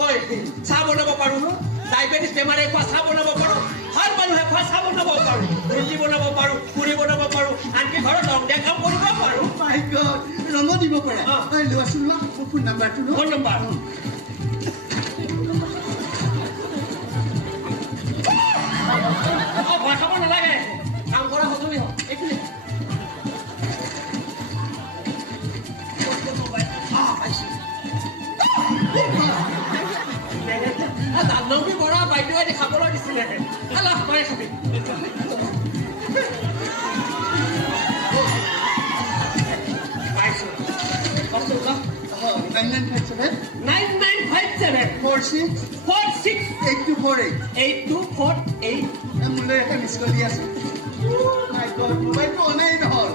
ঐ চাহ বনাব পাৰোঁ ডায়েবেটিছ বেমাৰে খোৱা চাহ বনাব পাৰোঁ হৰ মানুহে খোৱা চাহ বনাব পাৰোঁ ৰুটি বনাব পাৰোঁ পুৰি বনাব পাৰোঁ আনকি ঘৰত ৰং দিয়া কাম কৰিব পাৰোঁ মাই গড ৰঙো দিব পাৰে লোৱাচোন লোৱা মোৰ ফোন নাম্বাৰটো ফোন নম্বৰ ভয় খাব নালাগে কাম কৰা সঁজুলি হওক এইখিনি দানবী বৰা বাইদেৱে দেখাবলৈ দিছিলে লাভ কৰে খাবি পাইছোঁ 9957 46 8248 8248 মোলৈ এটা মিছ কল দি আছে মাই গড মোবাইলটো অনেই নহ'ল